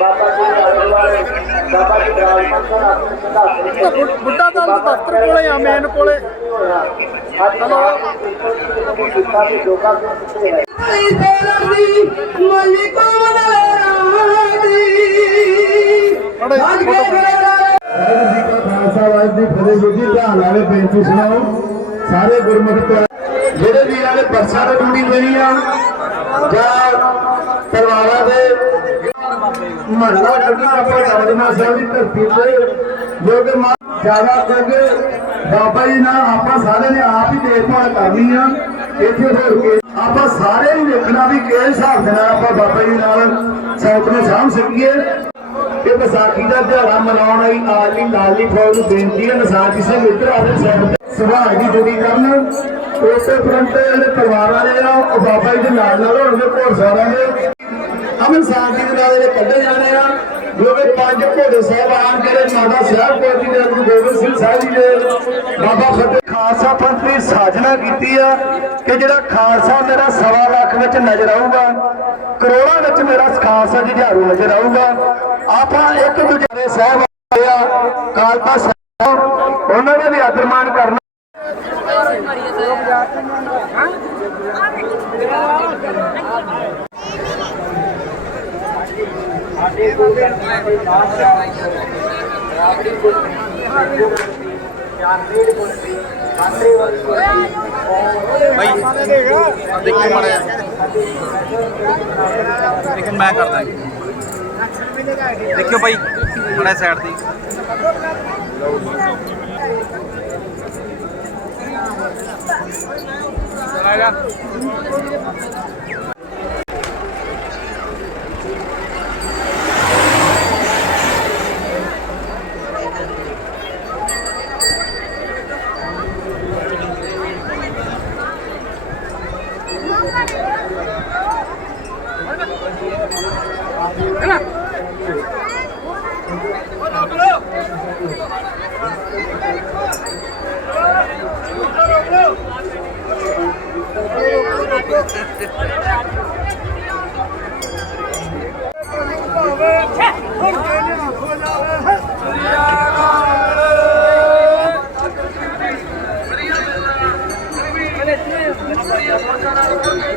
ਬਾਬਾ ਜੀ ਆਲੇ ਵਾਲੇ ਬਾਬਾ ਜੀ ਬਰਾਜਮਾਨ ਸਨ ਆਪਣੇ ਸੰਘਰਸ਼ ਤਾਂ ਬੁ- ਬੁੱਢਾ ਦਲ ਦੇ ਦਫ਼ਤਰ ਕੋਲੇ ਆ ਮੇਨ ਕੋਲੇ। ਚਲੋ ਕੀਤਾ ਵੀ ਲੋਕਾਂ ਦੇ ਪਿੱਛੇ ਹੈ ਖਾਲਸਾ ਵਾਹਿਗੁਰੂ ਦੀ ਫਤਿਹ ਜੀ ਧਿਆਨ ਨਾਲੇ ਬੇਨਤੀ ਸੁਣਾਓ ਸਾਰੇ ਗੁਰਮੁਖ ਜਿਹੜੇ ਵੀਰਾਂ ਨੇ ਪਰਸਾਂ ਤੇ ਡਿਊਟੀ ਦੇਣੀ ਆ ਜਾਂ ਪਰਿਵਾਰਾਂ ਦੇ ਮਹੱਲਾ ਕੱਢਣਾ ਆਪਾਂ ਰਾਜਨਾ ਸਾਹਿਬ ਦੀ ਧਰਤੀ ਤੇ ਜੋ ਕਿ ਮਾਂ ਜ਼ਿਆਦਾ ਕਿਉਂਕਿ ਬਾਬਾ ਜੀ ਨਾਲ ਆਪਾਂ ਸਾਰੇ ਨੇ ਆਪ ਹੀ ਦੇਖਭਾਲ ਕਰਨੀ ਆ। ਇੱਥੇ ਹੋਰ ਕੇ ਆਪਾਂ ਸਾਰੇ ਹੀ ਵੇਖਣਾ ਵੀ ਕਿਹੜੇ ਹਿਸਾਬ ਦੇ ਨਾਲ ਆਪਾਂ ਬਾਬਾ ਜੀ ਨਾਲ ਸੌਤ ਨੂੰ ਸਾਂਭ ਸਕੀਏ। ਇਹ ਵਿਸਾਖੀ ਦਾ ਦਿਹਾੜਾ ਮਨਾਉਣ ਆਈ ਆਲੀ ਲਾਲੀ ਫੌਜ ਨੂੰ ਬੇਨਤੀ ਹੈ ਨਸਾਰ ਸਿੰਘ ਇੱਧਰ ਆਦਰ ਸਾਹਿਬ ਸੁਭਾਅ ਦੀ ਡਿਊਟੀ ਕਰਨ। ਉਸੇ ਫਰੰਟ ਜਿਹੜੇ ਪਰਿਵਾਰ ਵਾਲੇ ਆ, ਉਹ ਬਾਬਾ ਜੀ ਦੇ ਨਾਲ ਨਾਲ ਹੋਣਗੇ, ਘੋੜ ਸਾਰਿਆਂ ਦੇ ਸ਼ਾਂਤੀ ਦੇ ਨਾਲ ਜਿਹੜੇ ਕੱਢੇ ਜਾਣੇ ਆ। ਜੋ ਕਿ ਪੰਜ ਘੋੜੇ ਸਾਹਿਬਾਨ ਜਿਹੜੇ ਮਾਤਾ ਸਾਹਿਬ ਕੌਰ ਜੀ ਦੇ, ਗੁਰੂ ਗੋਬਿੰਦ ਸਿੰਘ ਸਾਹਿਬ ਜੀ ਦੇ, ਬਾਬਾ ਫਤਿਹ ਖਾਲਸਾ ਪੰਥ ਦੀ ਸਾਜਨਾ ਕੀਤੀ ਆ ਕਿ ਜਿਹੜਾ ਖਾਲਸਾ ਮੇਰਾ ਸਵਾ ਲੱਖ ਵਿੱਚ ਨਜ਼ਰ ਆਊਗਾ, ਕਰੋੜਾਂ ਵਿੱਚ ਮੇਰਾ ਖਾਲਸਾ ਜੁਝਾਰੂ ਨਜ਼ਰ ਆਊਗਾ। ਆਪਾਂ ਇੱਕ ਦੂਜੇ ਦੇ ਸਾਹਿਬ ਆ ਕਾਲਪਾ ਸਾਹਿਬ ਉਹਨਾਂ ਦਾ ਵੀ ਆਦਰ ਮਾਣ ਕਰਨਾ ਦੇਖੋ ਮਾੜਾ ਦੇਖੋ ਮੈਂ ਕਰਦਾ ਦੇਖਿਓ ਭਾਈ ਮਾੜਾ ਸਾਈਡ ਤੇ। ਚਲਾ ਜਾ। ਬਾਬਾ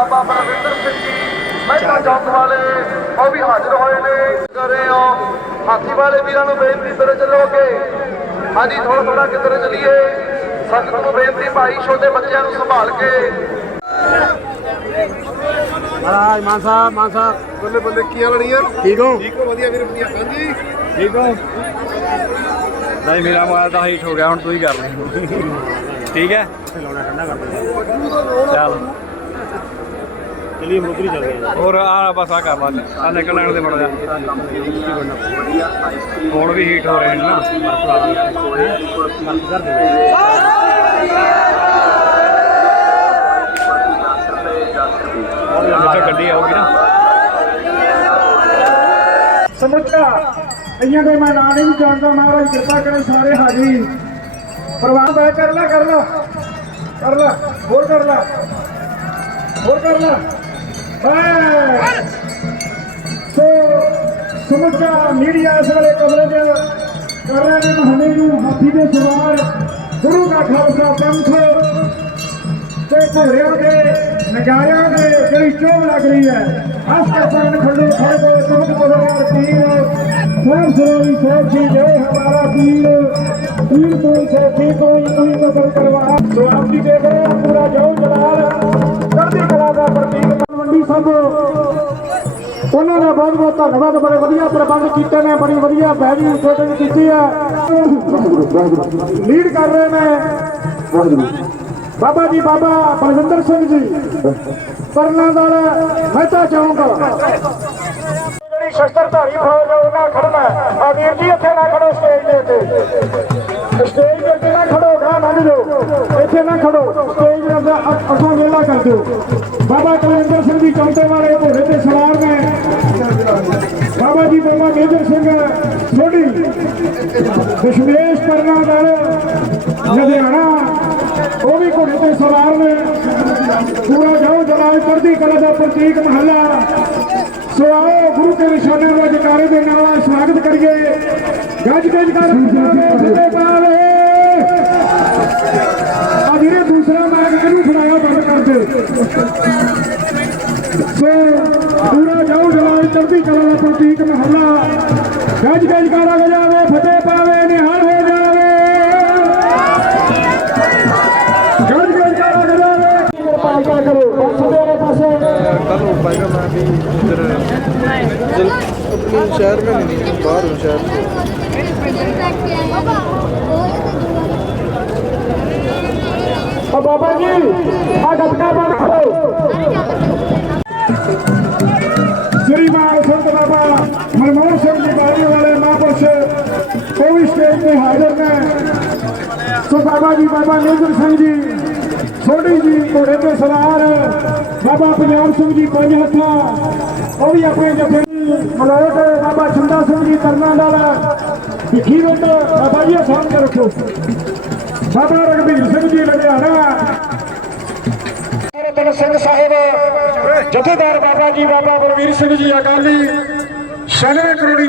ਬਾਬਾ ਬਲਵਿੰਦਰ ਸਿੰਘ ਜੀ ਮਹਿਤਾ ਚੌਕ ਵਾਲੇ ਉਹ ਵੀ ਹਾਜ਼ਰ ਹੋਏ ਨੇ। ਕਰ ਰਹੇ ਹੋ। ਹਾਥੀ ਵਾਲੇ ਵੀਰਾਂ ਨੂੰ ਬੇਨਤੀ ਕਰੇ ਚੱਲੋਗੇ ਹਾਂਜੀ ਥੋੜਾ ਥੋੜਾ ਕਿਧਰ ਚੱਲੀਏ। ਸੰਗਤ ਨੂੰ ਬੇਨਤੀ ਭਾਈ ਛੋਟੇ ਬੱਚਿਆਂ ਨੂੰ ਸੰਭਾਲ ਕੇ। ਮਹਾਰਾਜ ਮਾਨ ਸਾਹਿਬ ਮਾਨ ਸਾਹਿਬ। ਬੱਲੇ ਬੱਲੇ ਕੀ ਹਾਲ ਯਾਰ ਠੀਕ ਹੋ? ਠੀਕ ਹੋ ਵਧੀਆ ਵੀਰ ਵਧੀਆ। ਹਾਂਜੀ? ਠੀਕ ਹੋ? ਨਹੀਂ ਮੇਰਾ ਮੋਬਾਈਲ ਤਾਂ ਹੀਟ ਹੋ ਗਿਆ ਹੁਣ ਤੂੰ ਹੀ ਕਰ ਲੈ ਠੀਕ ਹੈ? ਲਾਉਣਾ ਠੰਡਾ ਕਰ ਦੇ ਚੱਲ ਚਲਿਏ ਮੋਦਰੀ ਚੱਲਦੇ ਆ ਹੋਰ ਆ ਬਸ ਆ ਕਰ ਲਾ। ਆ ਨਿਕਲ ਲੈਣ ਦੇ ਜਾ ਹੁਣ ਵੀ ਹੀਟ ਹੋ ਰਹੇ ਨੇ ਨਾ। ਜਿੱਥੇ ਗੱਡੀ ਆਊਗੀ ਨਾ। ਸਮੁੱਚਾ ਕਈਆਂ ਦੇ ਮੈਂ ਨਾਂ ਨਹੀਂ ਜਾਣਦਾ ਮਹਾਰਾਜ ਕਿਰਪਾ ਕਰੇ ਸਾਰੇ ਹਾਜ਼ਰੀ। ਪ੍ਰਵਾਨ ਬੈ ਕਰ ਲੈ ਕਰ ਲੈ। ਕਰ ਲੈ ਹੋਰ ਕਰ ਲੈ। ਹੋਰ ਕਰ ਲੈ। ਬੈ ਸੋ ਸਮੁੱਚਾ ਮੀਡੀਆ ਇਸ ਵੇਲੇ ਕਵਰੇਜ ਕਰ ਰਹੇ ਨੇ ਮਹੱਲੇ ਨੂੰ ਹਾਥੀ ਦੇ ਸਵਾਰ ਗੁਰੂ ਦਾ ਖਾਲਸਾ ਪੰਥ ਤੇ ਘੋੜਿਆਂ ਦੇ ਨਗਾਰਿਆਂ ਦੇ ਜਿਹੜੀ ਚੋਭ ਲੱਗ ਰਹੀ ਹੈ ਹੱਸ ਕੇ ਪਾਣ ਖੰਡੇ ਖੜ ਕੇ ਤੁਮਕ ਬੋਲਿਆ ਤੀਰ ਸੋਹ ਸਰੋਈ ਸੋਹ ਜੇ ਹਮਾਰਾ ਤੀਰ ਤੀਰ ਕੋਈ ਸੋਖੀ ਕੋਈ ਕੋਈ ਨਜ਼ਰ ਕਰਵਾ ਉਹਨਾਂ ਦਾ ਬਹੁਤ ਬਹੁਤ ਧੰਨਵਾਦ ਬੜੇ ਵਧੀਆ ਪ੍ਰਬੰਧ ਕੀਤੇ ਨੇ ਬੜੀ ਵਧੀਆ ਬੈਠੀ ਸ਼ੂਟਿੰਗ ਕੀਤੀ ਹੈ ਲੀਡ ਕਰ ਰਹੇ ਨੇ। ਬਾਬਾ ਜੀ ਬਾਬਾ ਬਲਵਿੰਦਰ ਸਿੰਘ ਜੀ। ਕਰਨਾ ਦਲ ਮਹਿਤਾ ਚੌਂਕ ਜਿਹੜੀ ਸ਼ਸਤਰਧਾਰੀ ਫੌਜ ਹੈ ਉਹਨਾਂ ਖੜਨਾ ਆ ਵੀਰ ਜੀ ਇੱਥੇ ਨਾ ਖੜੋ ਸਟੇਜ ਦੇ ਉੱਤੇ। ਸਟੇਜ ਦੇ ਉੱਤੇ ਨਾ ਖੜੋ ਗਾ ਮੰਨ ਜਾਓ ਇੱਥੇ ਨਾ ਖੜੋ ਸਟੇਜ ਦੇ ਅੱਗੇ ਅ- ਅੱਗੋਂ ਵੇਲਾ ਕਰ ਦਿਓ। ਬਾਬਾ ਕੁਲਵਿੰਦਰ ਸਿੰਘ ਜੀ ਚੌਂਕੇ ਵਾਲੇ ਘੋੜੇ ਬਾਬਾ ਜੀ ਸਿੰਘ ਸੋਢੀ ਦਸ਼ਮੇਸ਼ ਕਰਨਾ ਦਲ ਲੁਧਿਆਣਾ, ਉਹ ਵੀ ਘੋੜੇ ਤੇ ਸਵਾਰ ਨੇ। ਪੂਰਾ ਜਾਓ ਜਲਾਲ ਚੜ੍ਹਦੀ ਕਲਾ ਦਾ ਪ੍ਰਤੀਕ ਮਹੱਲਾ। ਸੋ ਆਓ ਗੁਰੂ ਕੇ ਨਿਸ਼ਾਨੇ ਦਾ ਜਕਾਰੇ ਦੇ ਨਾਲ ਸਵਾਗਤ ਕਰੀਏ। ਗੱਜ ਗੱਜ ਕਰ ਫਤਿਹ ਪਾਵੇ ਆ ਵੀਰੇ, ਦੂਸਰਾ ਮੈਚ ਕਿਹਨੂੰ ਫੜਾਇਆ ਬੰਦ ਕਰ ਦਿਓ ਸੋ ਪੂਰਾ ਚੜ੍ਹਦੀ ਕਲਾ ਦਾ ਪ੍ਰਤੀਕ ਮਹੱਲਾ ਗੱਜ ਗੱਜ ਕਾਰਾ ਵਜਾਵੇ ਫਤਿਹ ਪਾਵੇ ਨਿਹਾਲ ਹੋ ਜਾਵੇ ਗੱਜ ਗੱਜ ਕਾਰਾ ਵਜਾਵੇ ਕਿਰਪਾ ਕਰੋ ਬਸ ਮੇਰੇ ਪਾਸੇ कल वो पाएगा मैं अभी इधर दिल अपने शहर में नहीं बाहर हूँ शहर से ਆ ਬਾਬਾ ਜੀ ਆ ਗੱਤਕਾ ਬਾਬਾ ਜੀ, ਬਾਬਾ ਨੇਜਰ ਸਿੰਘ ਜੀ, ਸੋਢੀ ਜੀ, ਘੋੜੇ ਤੇ ਸਵਾਰ। ਬਾਬਾ ਪੰਜਾਬ ਸਿੰਘ ਜੀ, ਪੰਜ ਹੱਥਾਂ। ਉਹ ਵੀ ਆਪਣੇ ਜਥੇ ਮਲੋਟ, ਬਾਬਾ ਚੰਦਾ ਸਿੰਘ ਜੀ ਕਰਨਾ ਵਾਲਾ ਵਿਖੀ ਵਿੱਚ ਬਾਬਾ ਜੀ ਸਾਹਮਣੇ ਰੱਖੋ। ਬਾਬਾ ਰਗਵੀਰ ਸਿੰਘ ਜੀ, ਲੁਧਿਆਣਾ। ਰਤਨ ਸਿੰਘ ਸਾਹਿਬ, ਜਥੇਦਾਰ ਬਾਬਾ ਜੀ, ਬਾਬਾ ਬਲਵੀਰ ਸਿੰਘ ਜੀ, ਅਕਾਲੀ ਸ਼ਨਵੇ ਕਰੋੜੀ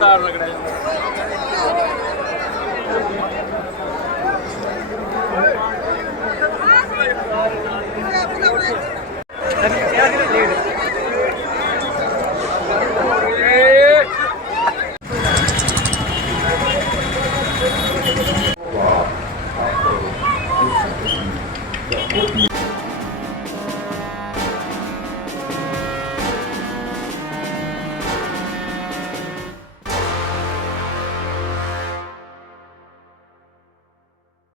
andar na grande.